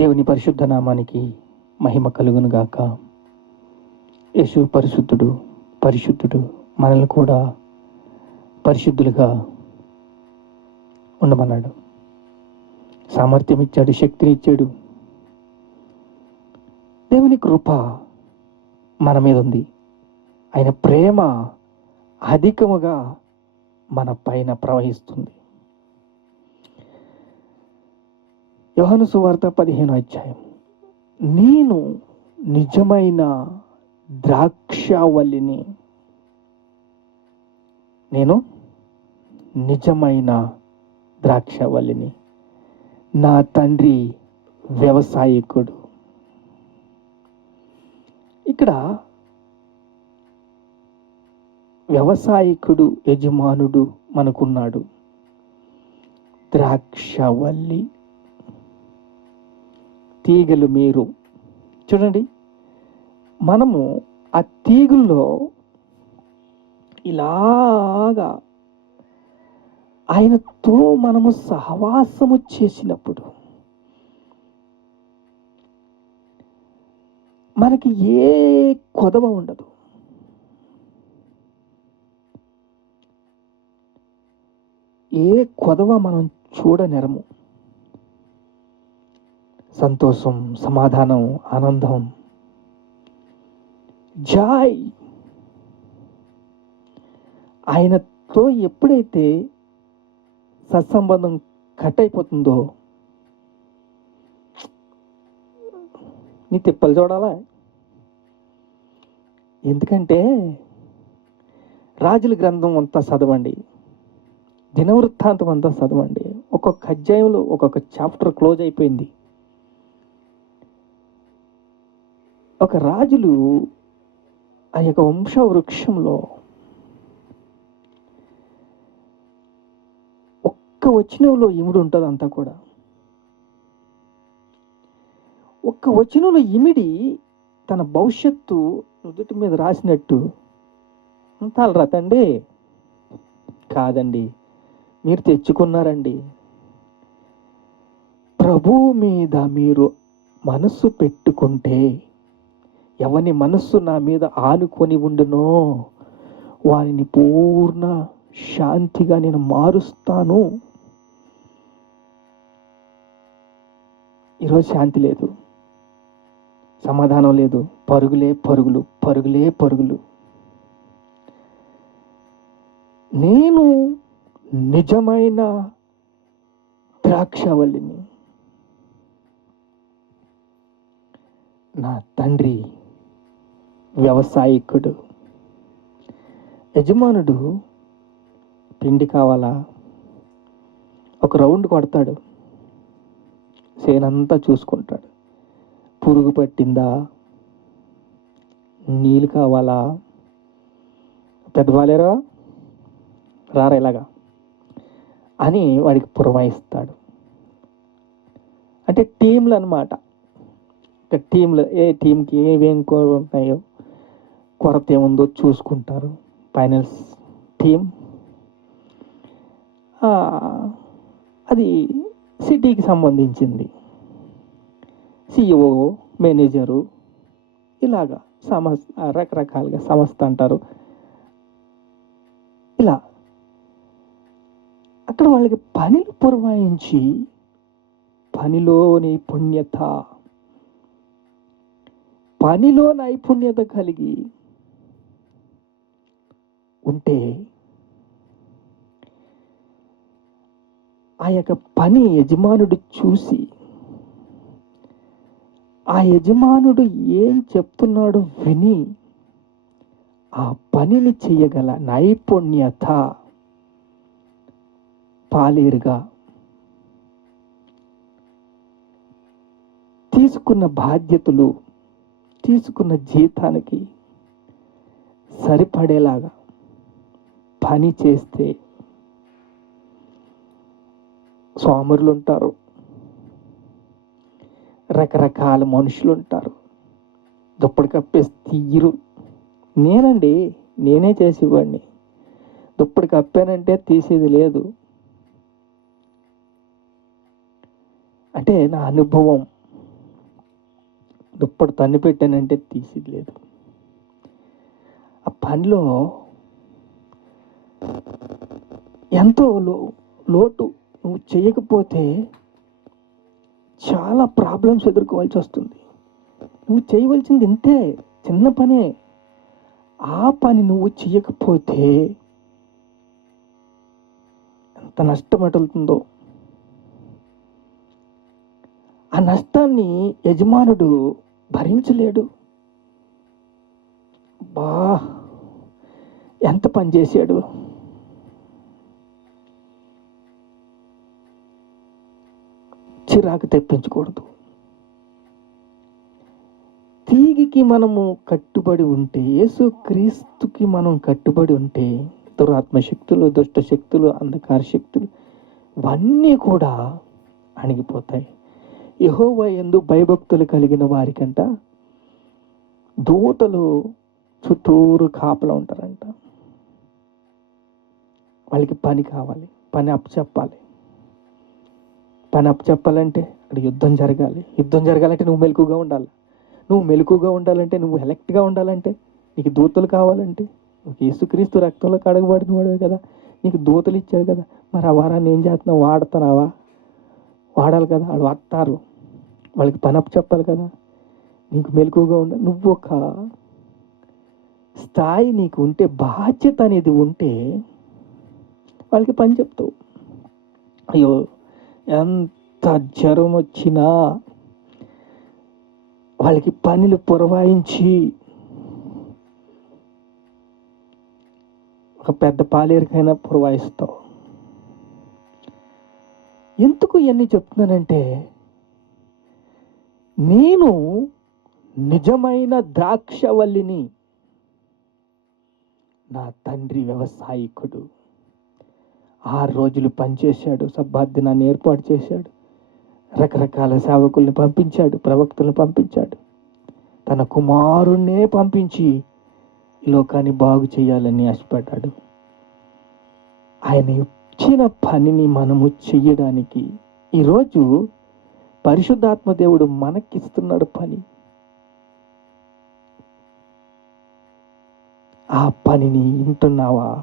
దేవుని పరిశుద్ధ నామానికి మహిమ కలుగును గాక యేసు పరిశుద్ధుడు పరిశుద్ధుడు మనల్ని కూడా పరిశుద్ధులుగా ఉండమన్నాడు. సామర్థ్యం ఇచ్చాడు శక్తిని ఇచ్చాడు. దేవుని కృప మన మీద ఉంది. ఆయన ప్రేమ అధికముగా మన పైన ప్రవహిస్తుంది. యోహను సువార్త పదిహేను అధ్యాయం. నేను నిజమైన ద్రాక్షావల్లిని నేను నిజమైన ద్రాక్షావల్లిని నా తండ్రి వ్యవసాయకుడు. ఇక్కడ వ్యవసాయకుడు యజమానుడు మనకున్నాడు. ద్రాక్షవల్లి తీగలు మీరు. చూడండి. మనము ఆ తీగుల్లో ఇలాగా ఆయనతో మనము సహవాసము చేసినప్పుడు మనకి ఏ కొదవ ఉండదు. ఏ కొదవ మనం చూడనెరము. సంతోషం సమాధానం ఆనందం. జాయ్! ఆయనతో ఎప్పుడైతే సత్సంబంధం కట్ అయిపోతుందో నీ తిప్పలు చూడాలా? ఎందుకంటే రాజుల గ్రంథం అంతా చదవండి దినవృత్తాంతం అంతా చదవండి. ఒక్కొక్క అధ్యాయంలో ఒక్కొక్క చాప్టర్ క్లోజ్ అయిపోయింది. ఒక రాజులు ఆ యొక్క వంశ వృక్షంలో ఒక్క వచనంలో ఇమిడి ఉంటుంది అంతా కూడా. ఒక్క వచనంలో ఇమిడి తన భవిష్యత్తు నుదుటి మీద రాసినట్టు. తాళరా తండి కాదండి. మీరు తెచ్చుకున్నారండి. ప్రభు మీద మీరు మనసు పెట్టుకుంటే ఎవని మనస్సు నా మీద ఆనుకొని ఉండునో వారిని పూర్ణ శాంతిగా నేను మారుస్తాను. ఈరోజు శాంతి లేదు. సమాధానం లేదు. పరుగులే పరుగులు పరుగులే పరుగులు. నేను నిజమైన ద్రాక్షవల్లిని నా తండ్రి వ్యవసాయకుడు. యజమానుడు పిండి కావాలా? ఒక రౌండ్ కొడతాడు. సేనంతా చూసుకుంటాడు. పురుగు పట్టిందా? నీళ్ళు కావాలా? పెద్దవాళ్ళేరా రారా ఇలాగా? అని వాడికి పురమాయిస్తాడు అంటే టీంలు అనమాట టీంలు ఏ టీంకి ఏమేం కొ- ఉన్నాయో కొరత ఏముందో చూసుకుంటారు ఫైనల్స్ టీం అది సిటీకి సంబంధించింది. సిఇఓ మేనేజరు ఇలాగా సమస్ రకరకాలుగా సంస్థ అంటారు. ఇలా అక్కడ వాళ్ళకి పనిని పురమాయించి పనిలో నైపుణ్యత పనిలో నైపుణ్యత కలిగి ఉంటే ఆ యొక్క పని యజమానుడు చూసి ఆ యజమానుడు ఏం చెప్తున్నాడో విని ఆ పనిని చేయగల నైపుణ్యత పాలేరుగా తీసుకున్న బాధ్యతలు తీసుకున్న జీతానికి సరిపడేలాగా పని చేస్తే సోమరులు ఉంటారు రకరకాల మనుషులు ఉంటారు దుప్పటి కప్పేసి తీయరు నేనండి నేనే చేసేవాడిని. దుప్పటి కప్పానంటే తీసేది లేదు. అంటే నా అనుభవం దుప్పటి తన్ను పెట్టానంటే తీసేది లేదు. ఆ పనిలో ఎంతో లో లోటు నువ్వు చేయకపోతే చాలా ప్రాబ్లమ్స్ ఎదుర్కోవాల్సి వస్తుంది. నువ్వు చేయవలసింది ఇంతే చిన్న పనే. ఆ పని నువ్వు చేయకపోతే ఎంత నష్టం అటులుతుందో ఆ నష్టాన్ని యజమానుడు భరించలేడు. బా ఎంత పని చేశాడు. చిరాకు తెప్పించకూడదు. తీగికి మనము కట్టుబడి ఉంటే యేసు క్రీస్తుకి మనం కట్టుబడి ఉంటే దురాత్మ శక్తులు దుష్ట శక్తులు అంధకార శక్తులు ఇవన్నీ కూడా అణిగిపోతాయి. యహోవ ఎందు భయభక్తులు కలిగిన వారికంట దూతలు చుట్టూరు కాపలా ఉంటారంట. వాళ్ళకి పని కావాలి పని అప్పచెప్పాలి. పని అప్పచెప్పాలంటే అక్కడ యుద్ధం జరగాలి. యుద్ధం జరగాలంటే నువ్వు మెలకుగా ఉండాలి. నువ్వు మెలకుగా ఉండాలంటే నువ్వు ఎలక్ట్గా ఉండాలంటే నీకు దూతలు కావాలంటే నువ్వు యేసుక్రీస్తు రక్తంలో కడగబడిన వాడు కదా. నీకు దూతలు ఇచ్చారు కదా. మరి ఆ వారాన్ని ఏం చేస్తున్నావు? వాడుతున్నావా? వాడాలి కదా. వాళ్ళు వాడతారు. వాళ్ళకి పని చెప్పాలి కదా. నీకు మెలకుగా ఉండ నువ్వు ఒక స్థాయి నీకు ఉంటే బాధ్యత అనేది ఉంటే వాళ్ళకి పని చెప్తావు. అయ్యో ఎంత జ్వరం వచ్చినా వాళ్ళకి పనులు పురవాయించి ఒక పెద్ద పాలేరుకైనా పురవాయిస్తావు. ఎందుకు ఇవన్నీ చెప్తున్నానంటే నేను నిజమైన ద్రాక్షవల్లిని నా తండ్రి వ్యవసాయకుడు. ఆరు రోజులు పనిచేశాడు సబ్బాదినాన్ని ఏర్పాటు చేశాడు రకరకాల సేవకుల్ని పంపించాడు ప్రవక్తలను పంపించాడు. తన కుమారుణ్ణే పంపించి ఈ లోకాన్ని బాగు చేయాలని ఆశపడ్డాడు. ఆయన ఇచ్చిన పనిని మనము చెయ్యడానికి ఈరోజు పరిశుద్ధాత్మ దేవుడు మనకిస్తున్నాడు పని. ఆ పనిని వింటున్నావా?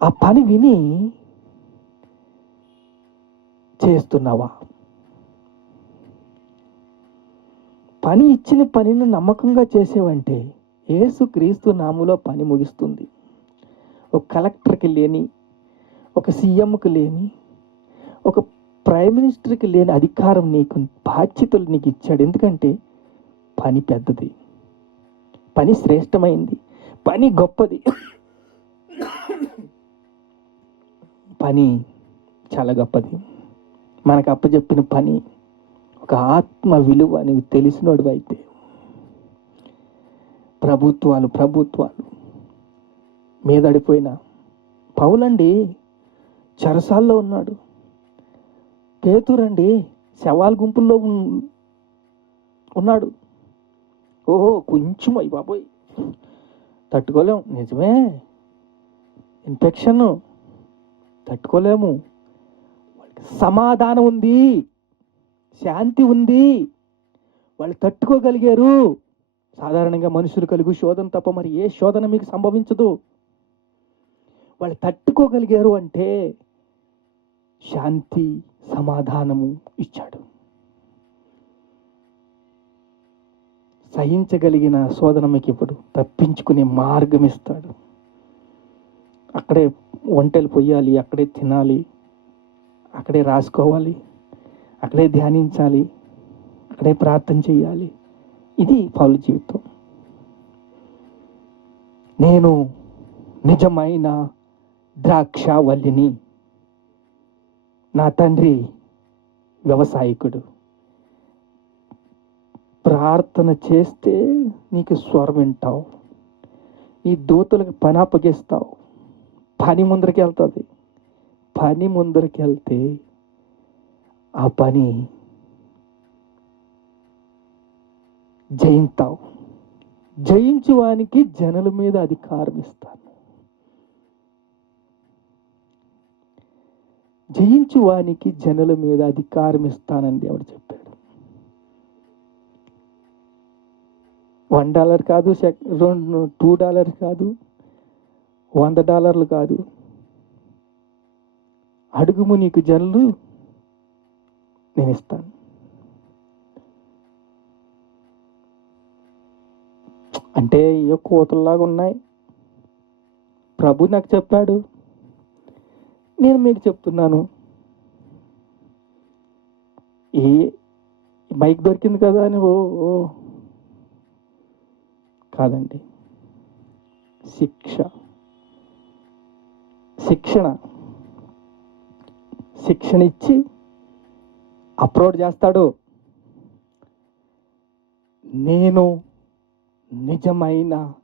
ఆ పని విని చేస్తున్నావా? పని ఇచ్చిన పనిని నమ్మకంగా చేసేవంటే యేసు క్రీస్తు నాములో పని ముగిస్తుంది. ఒక కలెక్టర్కి లేని ఒక సీఎంకి లేని ఒక ప్రైమ్ మినిస్టర్కి లేని అధికారం నీకు బాధ్యతలు నీకు ఇచ్చాడు. ఎందుకంటే పని పెద్దది. పని శ్రేష్టమైంది. పని గొప్పది. పని చాలా గొప్పది. మనకు అప్పచెప్పిన పని ఒక ఆత్మ విలువ నీకు తెలిసినోడు అయితే ప్రభుత్వాలు ప్రభుత్వాలు మీదడిపోయిన పౌలండి చరసాల్లో ఉన్నాడు. పేతురండి శవాల గుంపుల్లో ఉన్నాడు. ఓహో కొంచెం అయ్యి బాబోయ్. తట్టుకోలేం. నిజమే. ఇన్ఫెక్షన్ తట్టుకోలేము. వాళ్ళకి సమాధానం ఉంది. శాంతి ఉంది. వాళ్ళు తట్టుకోగలిగారు. సాధారణంగా మనుషులు కలుగు శోధన తప్ప మరి ఏ శోధన మీకు సంభవించదు. వాళ్ళు తట్టుకోగలిగారు అంటే శాంతి సమాధానము ఇచ్చాడు. సహించగలిగిన శోధన మీకు ఇప్పుడు తప్పించుకునే మార్గం ఇస్తాడు. అక్కడే వంటలు పొయ్యాలి అక్కడే తినాలి అక్కడే రాసుకోవాలి అక్కడే ధ్యానించాలి అక్కడే ప్రార్థన చేయాలి ఇది పౌలు జీవితం. నేను నిజమైన ద్రాక్షవల్లిని నా తండ్రి వ్యవసాయకుడు. ప్రార్థన చేస్తే నీకు స్వరం వింటావు. నీ దూతలకు పని అప్పగిస్తావు పని ముందరికి వెళ్తుంది. పని ముందరికి వెళ్తే ఆ పని జయిస్తావు జయించువానికి జనుల మీద అధికారం ఇస్తాను. జయించు వానికి జనుల మీద అధికారం ఇస్తానని దేవుడు చెప్పాడు. వన్ డాలర్ కాదు సెక్ రెండు టూ డాలర్ కాదు వంద డాలర్లు కాదు. అడుగుము నీకు జల్లు నేను ఇస్తాను. అంటే ఏ కోతల్లాగా ఉన్నాయి. ప్రభు నాకు చెప్పాడు నేను మీకు చెప్తున్నాను. ఏ మైక్ దొరికింది కదా అని ఓ ఓ. కాదండి. శిక్ష. శిక్షణ. శిక్షణ ఇచ్చి అప్లోడ్ చేస్తాడు. నేను నిజమైన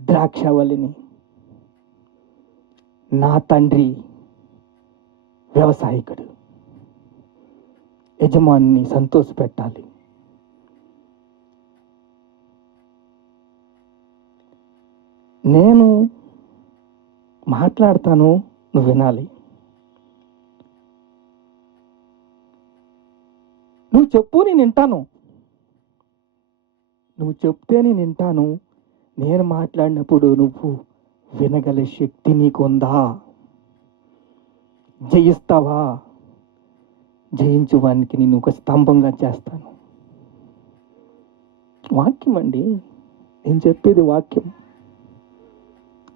ద్రాక్షవల్లిని నా తండ్రి వ్యవసాయకుడు. యజమాని సంతోషపెట్టాలి నేను మాట్లాడతాను నువ్వు వినాలి. నువ్వు చెప్పు నేను వింటాను. నువ్వు చెప్తే నేను వింటాను. నేను మాట్లాడినప్పుడు నువ్వు వినగల శక్తి నీకుందా? జయిస్తావా? జయించు వానికి నేను ఒక స్తంభంగా చేస్తాను. వాక్యం అండి నేను చెప్పేది వాక్యం.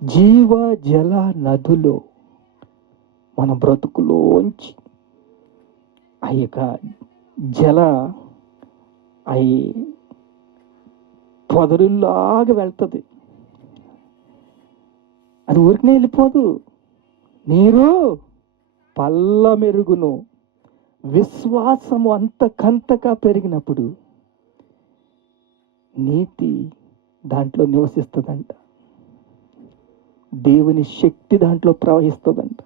జీవ జల నదులు మన బ్రతుకులోంచి ఆ యొక్క జల అయి పొదరుల్లాగా వెళ్తుంది. అది ఊరికనే వెళ్ళిపోదు. నీరు పల్ల మెరుగును విశ్వాసము అంతకంతగా పెరిగినప్పుడు నీతి దాంట్లో నివసిస్తుందంట. దేవుని శక్తి దాంట్లో ప్రవహిస్తుందంట.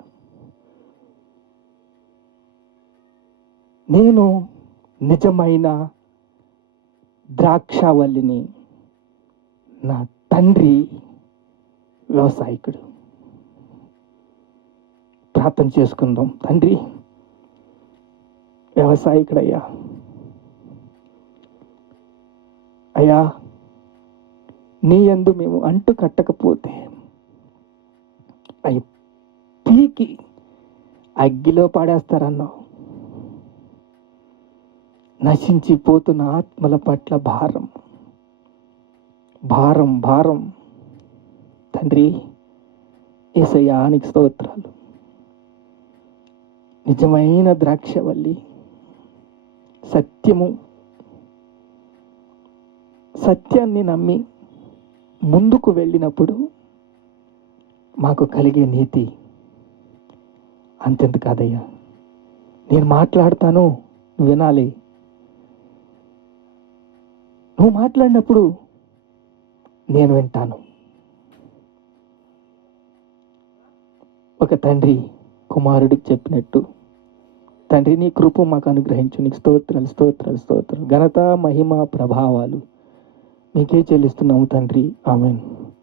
నేను నిజమైన ద్రాక్షవల్లిని నా తండ్రి వ్యవసాయకుడు. ప్రార్థన చేసుకుందాం. తండ్రి వ్యవసాయకుడయ్యా. అయ్యా నీ ఎందు మేము అంటు కట్టకపోతే అవి పీకి అగ్గిలో పాడేస్తారన్నావు. నశించిపోతున్న ఆత్మల పట్ల భారం. భారం భారం. తండ్రి ఏసయానికి స్తోత్రాలు. నిజమైన ద్రాక్షవల్లి సత్యము. సత్యాన్ని నమ్మి ముందుకు వెళ్ళినప్పుడు మాకు కలిగే నీతి అంతెంత కాదయ్యా. నేను మాట్లాడతాను నువ్వు వినాలి. నువ్వు మాట్లాడినప్పుడు నేను వింటాను. ఒక తండ్రి కుమారుడికి చెప్పినట్టు తండ్రి నీ కృప మాకు అనుగ్రహించు. నీకు స్తోత్రాలు స్తోత్రాలు స్తోత్రాలు. ఘనత మహిమ ప్రభావాలు మీకే చెల్లిస్తున్నాము తండ్రి. ఆమెను.